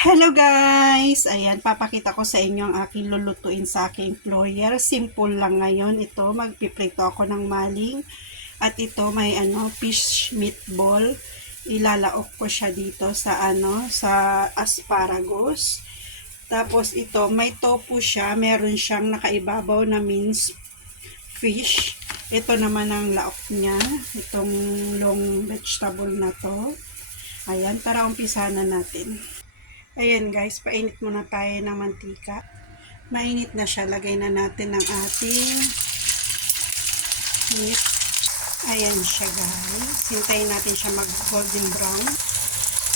Hello guys! Ayan, papakita ko sa inyo ang aking lulutuin sa aking employer. Simple lang ngayon ito. Magpiprito ako ng maling. At ito may fish meatball. Ilalaok ko siya dito sa sa asparagus. Tapos ito, may tofu siya. Meron siyang nakaibabaw na minced fish. Ito naman ang laok niya. Itong long vegetable na to. Ayan, tara umpisa na natin. Ayan guys, painit muna tayo ng mantika. Mainit na siya, lagay na natin ng ating meat. Ayan siya guys. Hintayin natin siya mag golden brown.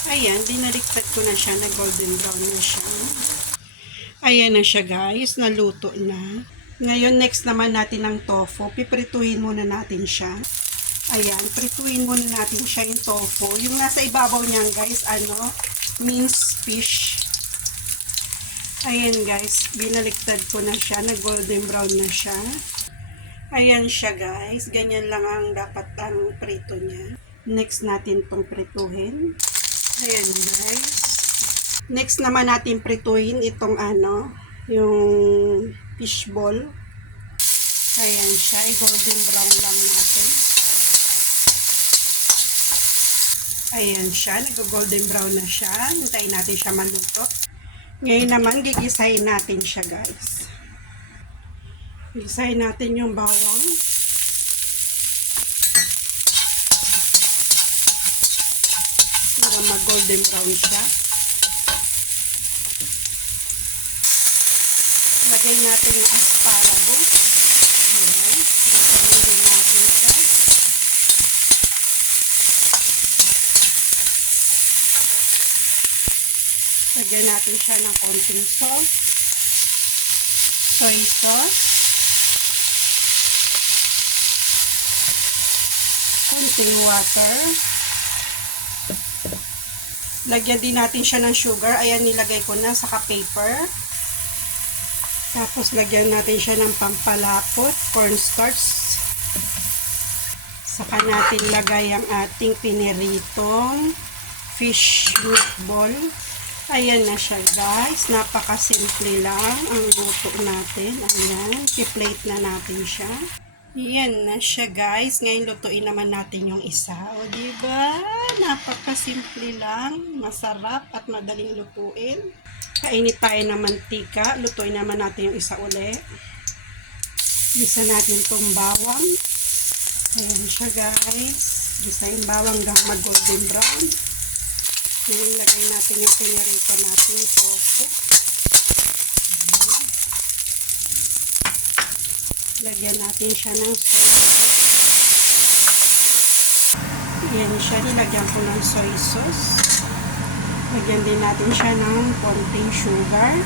Ayan, dinaliktad ko na siya, na golden brown na siya. Ayan na siya guys, naluto na. Ngayon next naman natin ang tofu. Piprituhin muna natin siya. Ayan, prituhin muna natin siya yung tofu. Yung nasa ibabaw niyan guys, minced fish. Ayan guys, binaliktad ko na siya, na golden brown na siya. Ayan siya guys, ganyan lang ang dapat ang prito niya. Next natin tong prituhin. Ayan guys. Next naman natin prituhin itong yung fish ball. Ayan siya, golden brown lang natin. Ayan siya, nag-golden brown na siya. Hintayin natin siya maluto. Ngayon naman, gigisahin natin siya guys. Gigisahin natin yung bawang. Para mag-golden brown siya. Lagay natin yung asparagus. Ayan. Gigisahin natin siya. Lagyan natin siya ng konting salt, soy sauce, konting water. Lagyan din natin siya ng sugar. Ayan, nilagay ko na sa paper. Tapos lagyan natin siya ng pampalapot, cornstarch. Saka natin lagay ang ating piniritong fish meatball. Ayan na siya guys, napakasimple lang ang luto natin. Ayan, i-plate na natin siya. Ayan na siya guys, ngayon lutuin naman natin yung isa. O diba, napakasimple lang, masarap at madaling lutuin. Kainit tayo ng mantika, lutuin naman natin yung isa uli. Gisa natin itong bawang. Ayan siya guys, gisa yung bawang hanggang mag-golden brown. Ngayon, lagay natin yung pinirito natin yung tofu. Lagyan natin siya ng soy sauce. Ayan siya, nilagyan ko ng soy sauce. Lagyan din natin siya ng konting sugar.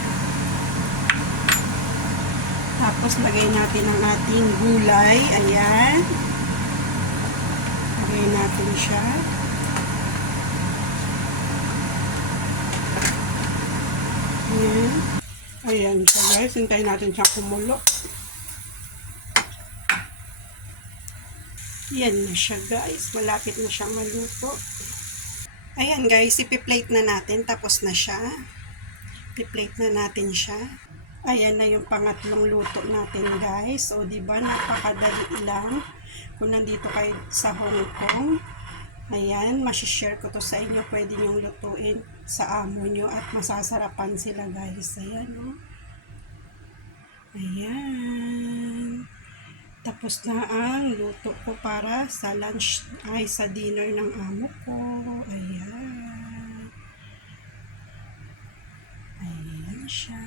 Tapos, lagay natin ang ating gulay. Ayan. Lagay natin siya. Ayan siya guys, hintayin natin siya kumulo. Ayan na siya guys, malapit na siyang maluto. Ayan guys, ipi-plate na natin, tapos na siya. Ipi-plate na natin siya. Ayan na yung pangatlong luto natin guys. O diba, napakadali lang. Kung nandito kayo sa Hong Kong, ayan, masishare ko to sa inyo. Pwede nyong lutuin sa amo nyo at masasarapan sila guys. Ayan, no? Ayan. Tapos na ang luto ko para sa lunch, ay sa dinner ng amo ko. Ayan. Ayan siya.